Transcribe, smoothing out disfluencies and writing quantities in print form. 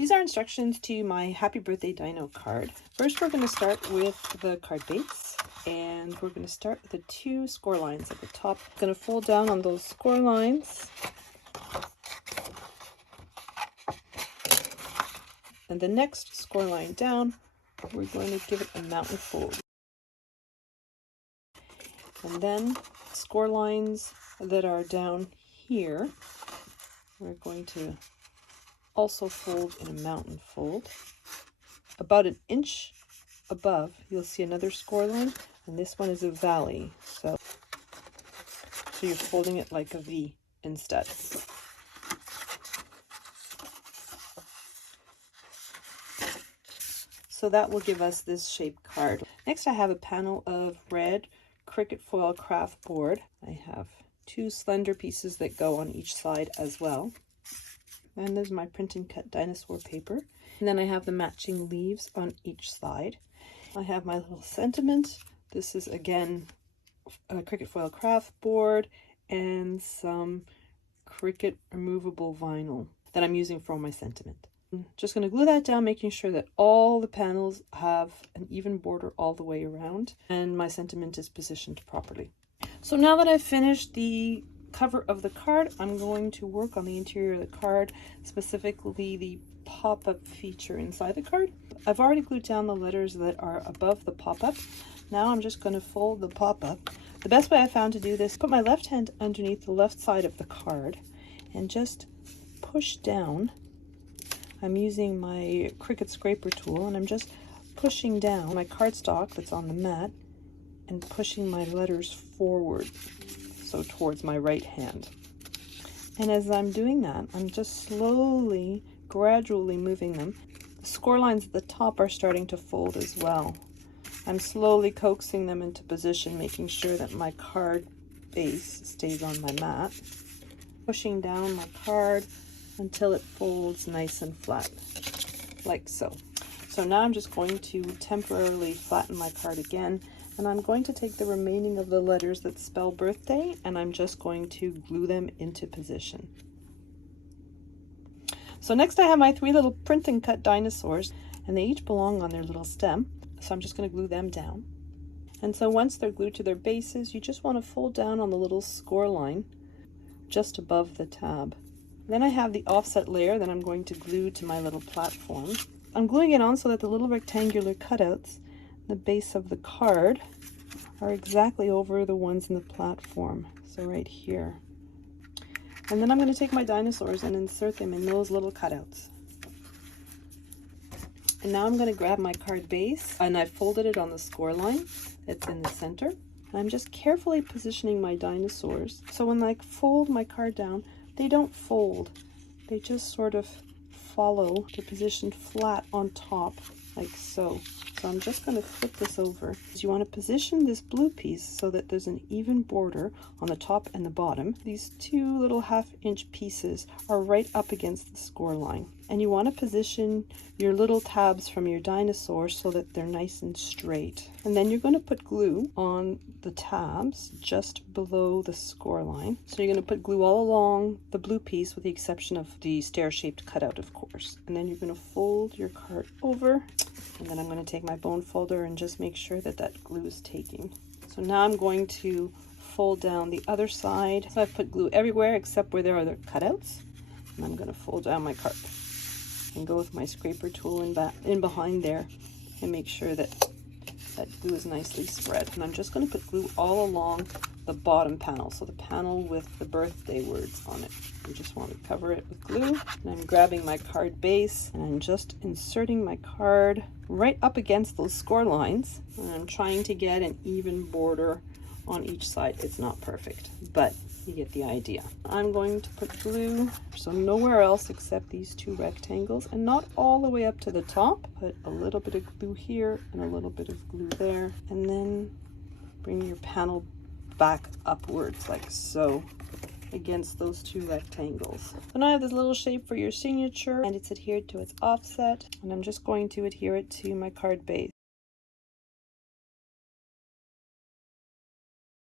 These are instructions to my Happy Birthday Dino card. First, we're going to start with the card base, and we're going to start with the 2 score lines at the top. I'm going to fold down on those score lines, and the next score line down, we're going to give it a mountain fold. And then score lines that are down here, we're going to also fold in a mountain fold. About an inch above, you'll see another score line, and this one is a valley. So you're folding it like a V instead. So that will give us this shaped card. Next, I have a panel of red Cricut foil craft board. I have 2 slender pieces that go on each side as well. And there's my print and cut dinosaur paper. And then I have the matching leaves on each side. I have my little sentiment. This is again a Cricut foil craft board and some Cricut removable vinyl that I'm using for my sentiment. I'm just going to glue that down, making sure that all the panels have an even border all the way around and my sentiment is positioned properly. So now that I've finished the cover of the card, I'm going to work on the interior of the card, specifically the pop-up feature inside the card. I've already glued down the letters that are above the pop-up. Now I'm just going to fold the pop-up. The best way I found to do this, put my left hand underneath the left side of the card and just push down. I'm using my Cricut scraper tool and I'm just pushing down my cardstock that's on the mat and pushing my letters forward, so towards my right hand. And as I'm doing that, I'm just slowly, gradually moving them. The score lines at the top are starting to fold as well. I'm slowly coaxing them into position, making sure that my card base stays on my mat. Pushing down my card until it folds nice and flat, like so. So now I'm just going to temporarily flatten my card again, and I'm going to take the remaining of the letters that spell birthday and I'm just going to glue them into position. So next I have my 3 little print and cut dinosaurs, and they each belong on their little stem. So I'm just going to glue them down. And so once they're glued to their bases, you just want to fold down on the little score line just above the tab. Then I have the offset layer that I'm going to glue to my little platform. I'm gluing it on so that the little rectangular cutouts, the base of the card, are exactly over the ones in the platform. So right here. And then I'm going to take my dinosaurs and insert them in those little cutouts. And now I'm going to grab my card base, and I've folded it on the score line. It's in the center. And I'm just carefully positioning my dinosaurs. So when I fold my card down, they don't fold. They just sort of follow. They're positioned flat on top, like so. So I'm just going to flip this over. You want to position this blue piece so that there's an even border on the top and the bottom. These 2 little 1/2 inch pieces are right up against the score line. And you want to position your little tabs from your dinosaur so that they're nice and straight. And then you're going to put glue on the tabs just below the score line. So you're going to put glue all along the blue piece with the exception of the stair-shaped cutout, of course. And then you're going to fold your card over. And then I'm going to take my bone folder and just make sure that that glue is taking. So now I'm going to fold down the other side. So I've put glue everywhere except where there are the cutouts. And I'm going to fold down my card and go with my scraper tool in behind there and make sure that that glue is nicely spread. And I'm just going to put glue all along the bottom panel, so the panel with the birthday words on it. You just want to cover it with glue. And I'm grabbing my card base and I'm just inserting my card right up against those score lines. And I'm trying to get an even border on each side. It's not perfect, but you get the idea. I'm going to put glue, so nowhere else except these 2 rectangles, and not all the way up to the top. Put a little bit of glue here and a little bit of glue there, and then bring your panel back upwards like so against those 2 rectangles. So now I have this little shape for your signature, and it's adhered to its offset, and I'm just going to adhere it to my card base.